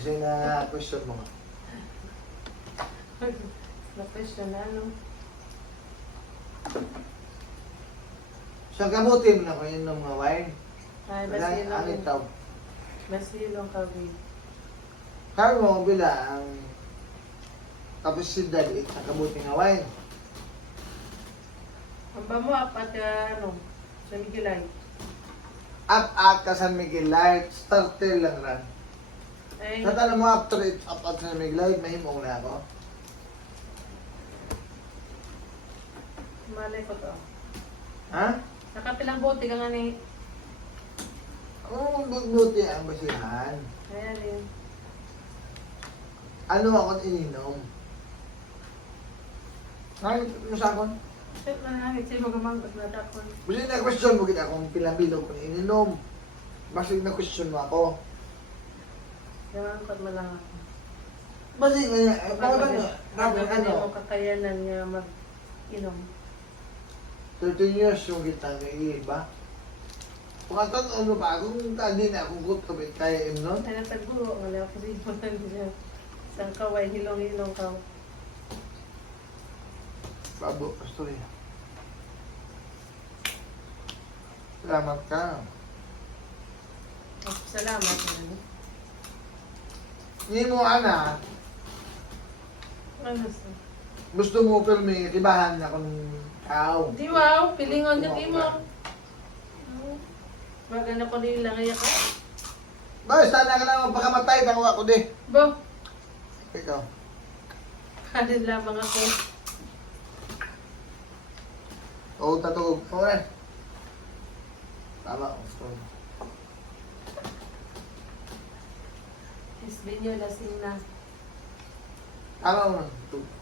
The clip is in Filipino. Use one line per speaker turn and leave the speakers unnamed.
Kasi na question mo nga.
Na-question na, ano?
So, gamutin na ko yun ng mga wine.
Ay, basilong.
ang itaw.
Basilong kami.
Kaya mo bila ang kapasidad it sa kabuting nga wine.
Ang ba mo, apat ka, ano? Sa Miguelay.
Up at ka San Miguel Light, starter lang ran.
Ay,
Sa tanong mo after it up at San Miguel Light, mahimong na ako.
malay ko to.
Ha?
Nakapilang bote ka nga ni.
Ang magbuti ang basihan.
Ayan yun.
Ano ako ininom? Ay, ano sa akon?
Shit na namin, sino gamanggot na dakon.
Kasi na question mo kita kung pilang bilog ko ininom. Basig na question mo ako.
Gamanggot mo lang ako.
Eh,
Ano
parang ano,
ano
ano,
mo kakayanan niya mag-inom.
13 years yung kita ng iba. Pagkatan ano ba, kung tadi na akong good kabit kaya imnon.
Ay, nataguro. Wala ko rin mo lang siya. Isang kaway, hilong-hilong ka.
Babo, pastor eh. Salamat ka.
Oh, salamat. Ano?
Hindi mo ana,
Ano sa?
gusto mo pero may tibahan na kung tao.
Di wow, pilingon ka di mo. Baga na ko din lang ka.
Ba, sana ka lang magpakamatay, tango ako di.
Bo,
Ikaw.
kadin lamang ako.
Oo, tatugog. Oo rin. Tama. gusto mo.
Isbin nyo, lasing na.
Mo. Tug-